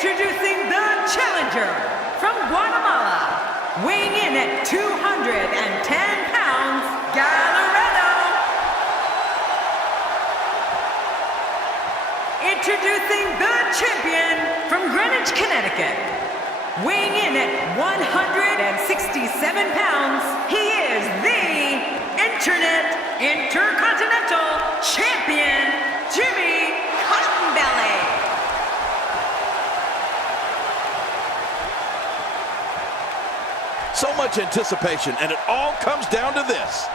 Introducing the challenger from Guatemala, weighing in at 210 pounds, Galindo. Introducing the champion from Greenwich, Connecticut, weighing in at 167 pounds, he is the Intercontinental Champion, Jimmy Cottonbelly. So much anticipation, and it all comes down to this.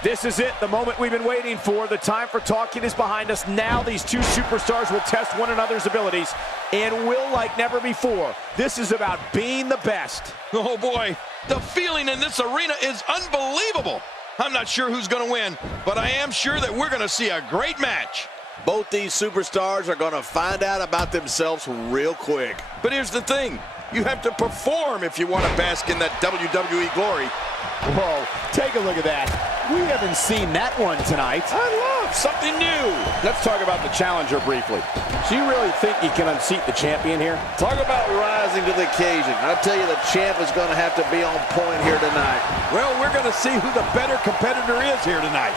This is it, the moment we've been waiting for. The time for talking is behind us. Now these two superstars will test one another's abilities and will like never before. This is about being the best. Oh boy, the feeling in this arena is unbelievable. I'm not sure who's going to win, but I am sure that we're going to see a great match. Both these superstars are going to find out about themselves real quick. But here's the thing. You have to perform if you want to bask in that WWE glory. Whoa, take a look at that. We haven't seen that one tonight. I love something new. Let's talk about the challenger briefly. Do you really think you can unseat the champion here? Talk about rising to the occasion. I'll tell you, the champ is going to have to be on point here tonight. Well, we're going to see who the better competitor is here tonight.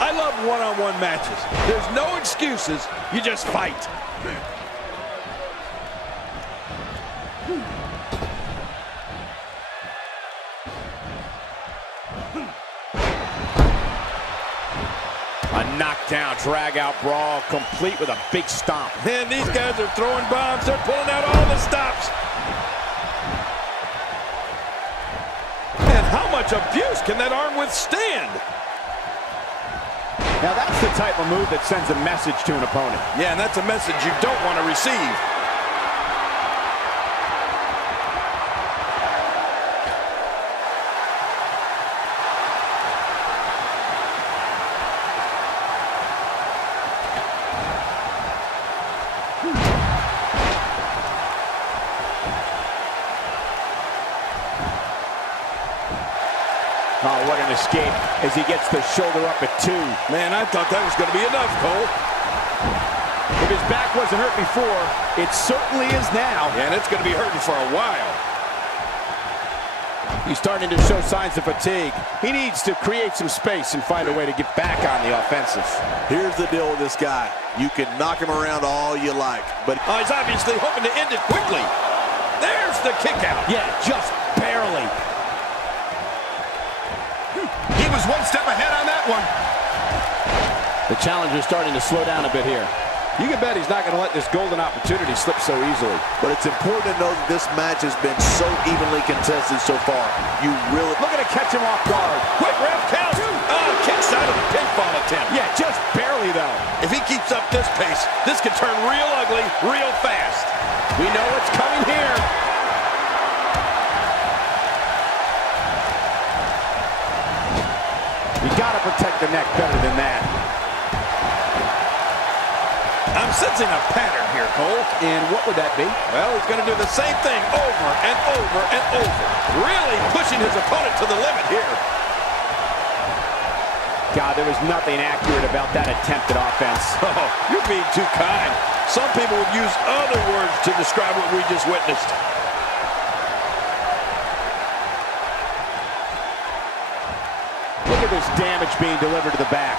I love one-on-one matches. There's no excuses. You just fight. A knockdown, drag-out brawl, complete with a big stomp. Man, these guys are throwing bombs. They're pulling out all the stops. And how much abuse can that arm withstand? Now that's the type of move that sends a message to an opponent. Yeah, and that's a message you don't want to receive. Oh, what an escape as he gets the shoulder up at 2. Man, I thought that was going to be enough, Cole. If his back wasn't hurt before, it certainly is now. Yeah, and it's going to be hurting for a while. He's starting to show signs of fatigue. He needs to create some space and find a way to get back on the offensive. Here's the deal with this guy. You can knock him around all you like, but he's obviously hoping to end it quickly. There's the kick out. Yeah, just barely. He was one step ahead on that one. The challenger's starting to slow down a bit here. You can bet he's not going to let this golden opportunity slip so easily. But it's important to know that this match has been so evenly contested so far. You really... Looking to catch him off guard. Quick ref count. Kicks out of the pinfall attempt. Yeah, just barely, though. If he keeps up this pace, this could turn real ugly real fast. We know what's coming here. You got to protect the neck better than that. I'm sensing a pattern here, Cole. And what would that be? Well, he's going to do the same thing over and over and over. Really pushing his opponent to the limit here. God, there was nothing accurate about that attempted offense. Oh, you're being too kind. Some people would use other words to describe what we just witnessed. Look at this damage being delivered to the back.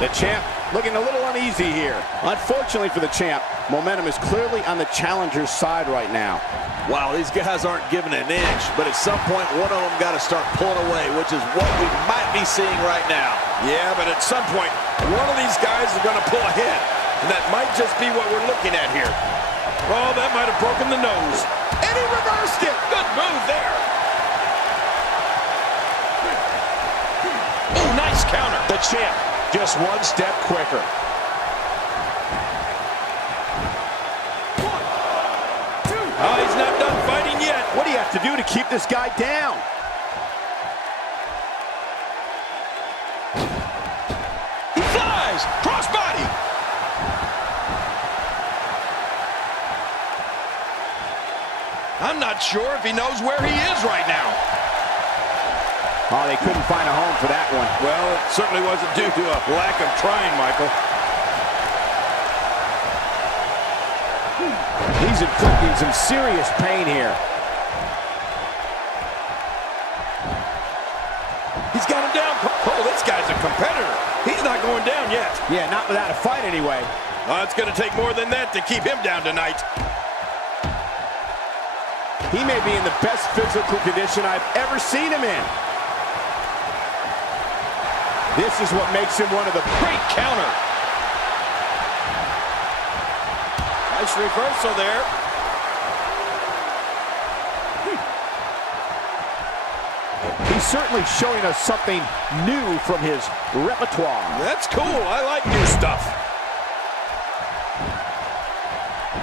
The champ looking a little uneasy here. Unfortunately for the champ, momentum is clearly on the challenger's side right now. Wow, these guys aren't giving an inch, but at some point, one of them got to start pulling away, which is what we might be seeing right now. Yeah, but at some point, one of these guys is going to pull ahead, and that might just be what we're looking at here. Oh, that might have broken the nose. And he reversed it. Good move there. Oh, nice counter. The champ, just one step quicker. Oh, he's not done fighting yet. What do you have to do to keep this guy down? He flies! Crossbody! I'm not sure if he knows where he is right now. Oh, they couldn't find a home for that one. Well, it certainly wasn't due to a lack of trying, Michael. He's inflicting some serious pain here. He's got him down. Oh, this guy's a competitor. He's not going down yet. Yeah, not without a fight anyway. It's going to take more than that to keep him down tonight. He may be in the best physical condition I've ever seen him in. This is what makes him one of the Great counter. Nice reversal there. He's certainly showing us something new from his repertoire. That's cool. I like new stuff.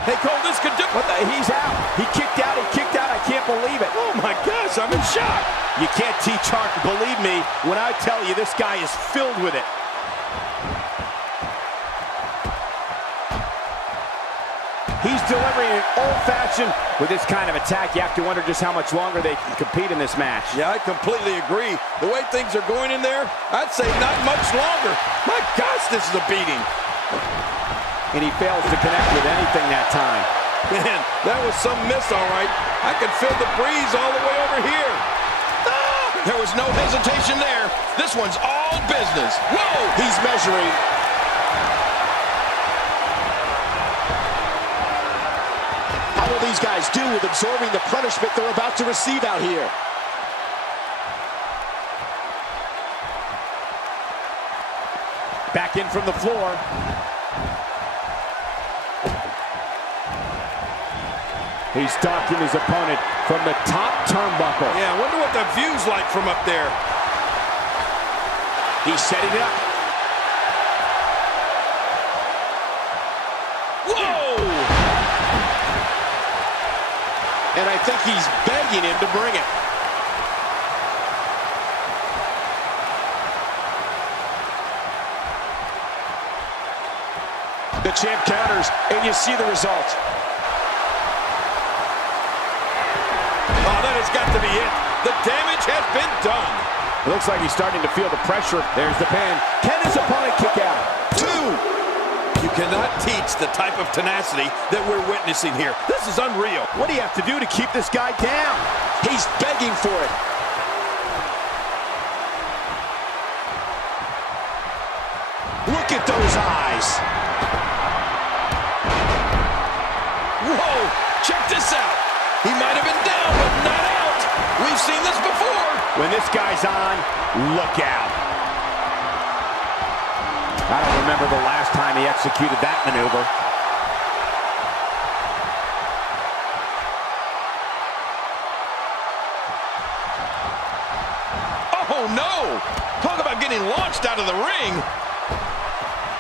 Hey, Cole, this could do... He's out. He kicked out. I can't believe it. Oh, my gosh, I'm in shock. You can't teach art. Believe me when I tell you this guy is filled with it. He's delivering an old-fashioned. With this kind of attack, you have to wonder just how much longer they can compete in this match. Yeah, I completely agree. The way things are going in there, I'd say not much longer. My gosh, this is a beating. And he fails to connect with anything that time. Man, that was some miss, all right. I could feel the breeze all the way over here. Ah, there was no hesitation there. This one's all business. Whoa! He's measuring. How will these guys do with absorbing the punishment they're about to receive out here? Back in from the floor. He's stalking his opponent from the top turnbuckle. Yeah, I wonder what the view's like from up there. He's setting it up. Whoa! And I think he's begging him to bring it. The champ counters, and you see the result. Oh, that has got to be it. The damage has been done. It looks like he's starting to feel the pressure. There's the pin. Can his opponent kick out? 2. You cannot teach the type of tenacity that we're witnessing here. This is unreal. What do you have to do to keep this guy down? He's begging for it. Look at those eyes. Whoa! Check this out. He might have been down, but not out. We've seen this before. When this guy's on, look out. I don't remember the last time he executed that maneuver. Oh, no! Talk about getting launched out of the ring.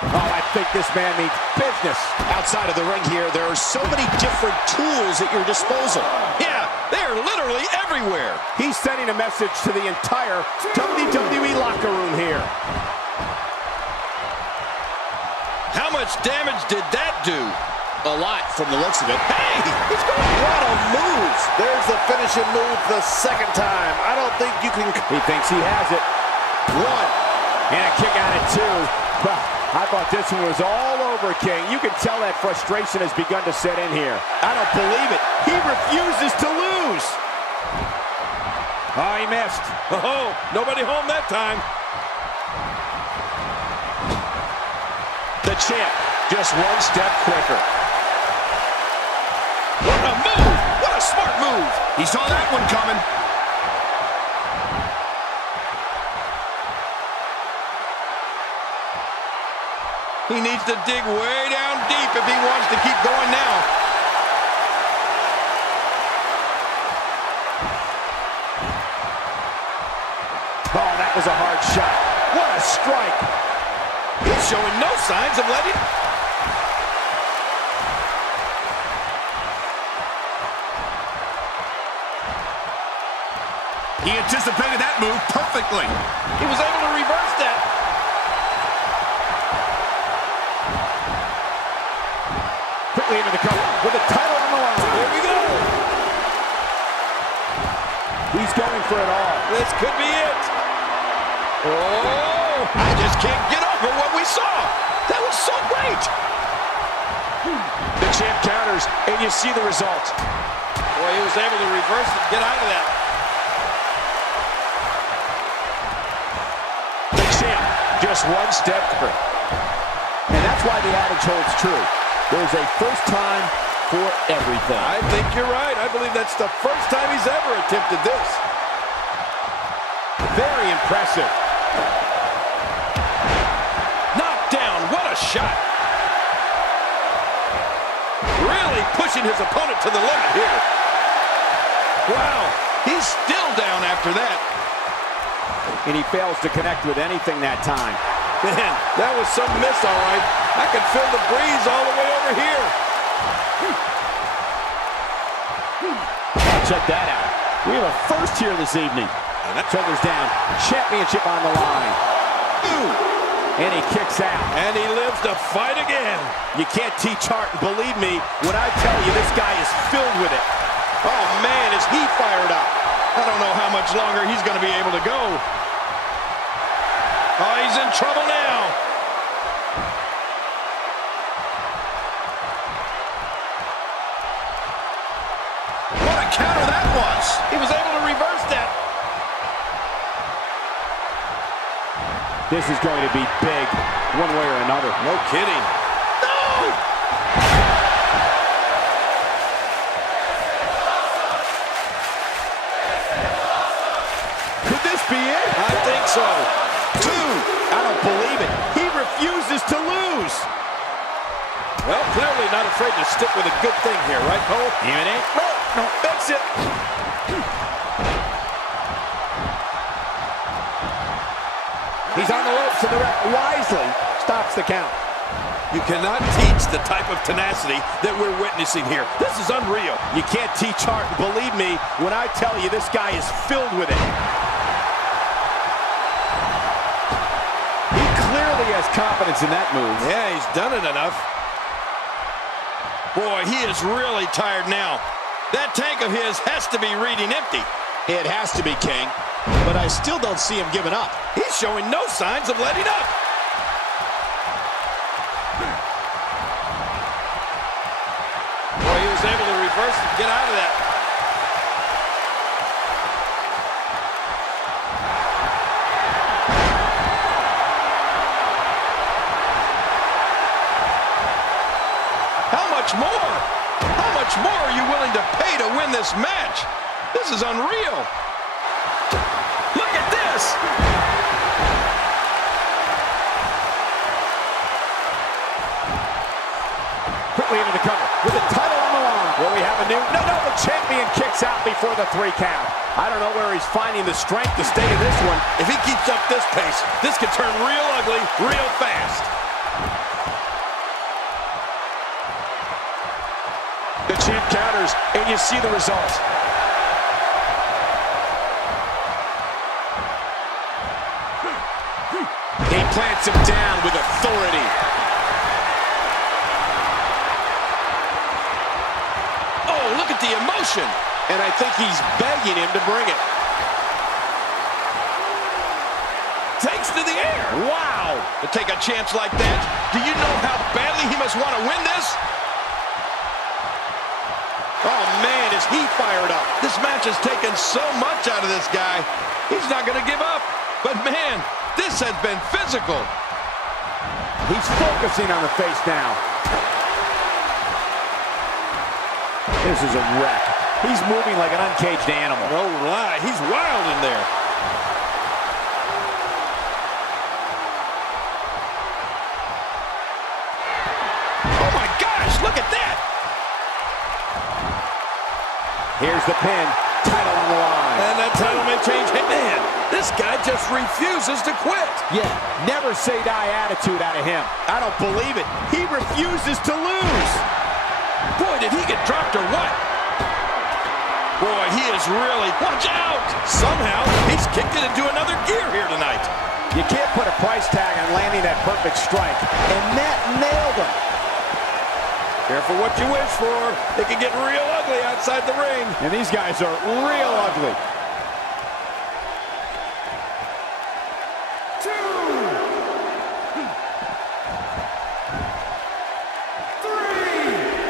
Oh, I think this man means business. Outside of the ring here, there are so many different tools at your disposal. Yeah, they're literally everywhere. He's sending a message to the entire WWE locker room here. How much damage did that do? A lot from the looks of it. Hey, he's going. What a move. There's the finishing move the second time. I don't think you can... He thinks he has it. 1. And a kick out at 2. Well, I thought this one was all over, King. You can tell that frustration has begun to set in here. I don't believe it. He refuses to lose. Oh, he missed. Oh, nobody home that time. The champ, just one step quicker. What a move! What a smart move! He saw that one coming. He needs to dig way down deep if he wants to keep going now. Oh, that was a hard shot. What a strike. He's showing no signs of letting... He anticipated that move perfectly. He was able to reverse that. Quickly into the cover with the title on the line. Here we go. He's going for it all. This could be it. Oh, I just can't get over what we saw. That was so great. The champ counters, and you see the result. Boy, he was able to reverse it and get out of that. The champ, just one step clear. And that's why the adage holds true. There's a first time for everything. I think you're right. I believe that's the first time he's ever attempted this. Very impressive. Knocked down. What a shot. Really pushing his opponent to the limit here. Wow. He's still down after that. And he fails to connect with anything that time. Man, that was some miss, all right. I could feel the breeze all the way over here. Check that out. We have a first here this evening. Shoulders down. Championship on the line. And he kicks out. And he lives to fight again. You can't teach heart, and believe me when I tell you this guy is filled with it. Oh, man, is he fired up. I don't know how much longer he's going to be able to go. Oh, he's in trouble now. What a counter that was. He was able to reverse that. This is going to be big, one way or another. No kidding. No! Could this be it? I think so. I don't believe it. He refuses to lose. Well, clearly not afraid to stick with a good thing here, right, Cole? Even it? No, fix it. He's on the ropes, and the ref wisely stops the count. You cannot teach the type of tenacity that we're witnessing here. This is unreal. You can't teach heart, and believe me when I tell you this guy is filled with it. He clearly has confidence in that move. Yeah, he's done it enough. Boy, he is really tired now. That tank of his has to be reading empty. It has to be, King, but I still don't see him giving up. He's showing no signs of letting up. Boy, he was able to reverse and get out of that. How much more? How much more are you willing to pay to win this match? This is unreal. Look at this. Quickly into the cover with the title on the line. Will we have a new? No, the champion kicks out before the 3 count. I don't know where he's finding the strength to stay in this one. If he keeps up this pace, this could turn real ugly real fast. The champ counters, and you see the result. He plants him down with authority. Oh, look at the emotion. And I think he's begging him to bring it. Takes to the air. Wow. To take a chance like that, do you know how badly he must want to win this? Oh, man, is he fired up. This match has taken so much out of this guy. He's not going to give up. But, man, this has been physical. He's focusing on the face now. This is a wreck. He's moving like an uncaged animal. No lie, he's wild in there. Oh, my gosh, look at that. Here's the pin. Title on the line. And that title may change. Hey, man, this guy just refuses to quit. Yeah, never say die attitude out of him. I don't believe it. He refuses to lose. Boy, did he get dropped or what? Boy, he is really, watch out! Somehow, he's kicked it into another gear here tonight. You can't put a price tag on landing that perfect strike. And that nailed him. Careful what you wish for. It can get real ugly outside the ring. And these guys are real ugly.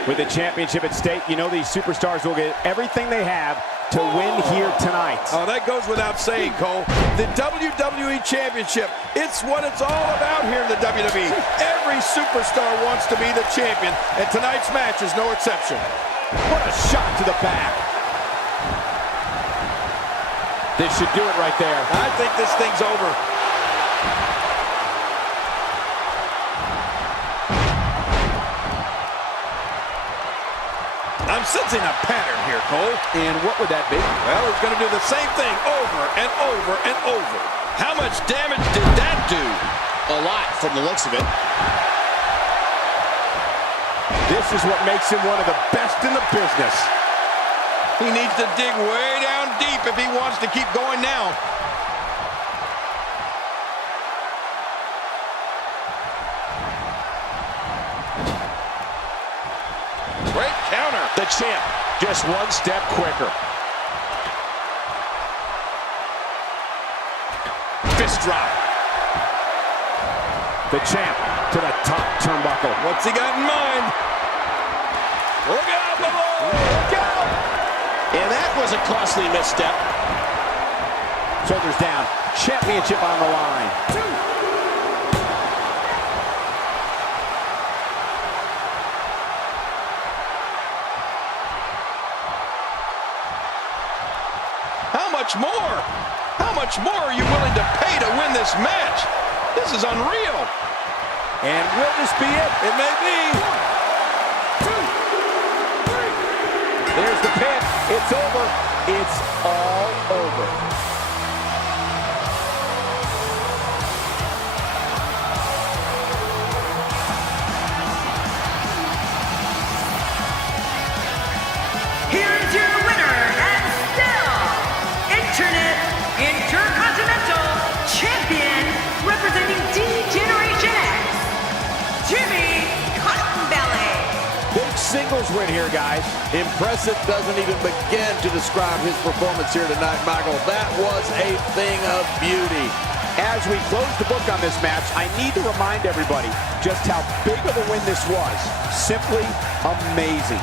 With the championship at stake, you know these superstars will get everything they have to win here tonight. Oh, that goes without saying, Cole. The WWE Championship, it's what it's all about here in the WWE. Every superstar wants to be the champion, and tonight's match is no exception. What a shot to the back. This should do it right there. I think this thing's over. I'm sensing a pattern here, Cole. And what would that be? Well, he's going to do the same thing over and over and over. How much damage did that do? A lot from the looks of it. This is what makes him one of the best in the business. He needs to dig way down deep if he wants to keep going now. Great counter. The champ, just one step quicker. Fist drop. The champ to the top turnbuckle. What's he got in mind? Look out below! Look out! And that was a costly misstep. Shoulders down. Championship on the line. How much more? How much more are you willing to pay to win this match? This is unreal. And will this be it? It may be. There's the pin. It's over. It's all over. Here's your winner and still Intercontinental Champion, representing D-Generation X, Jimmy Cottonbelly. Big singles win here, guys. Impressive doesn't even begin to describe his performance here tonight, Michael. That was a thing of beauty. As we close the book on this match, I need to remind everybody just how big of a win this was. Simply amazing.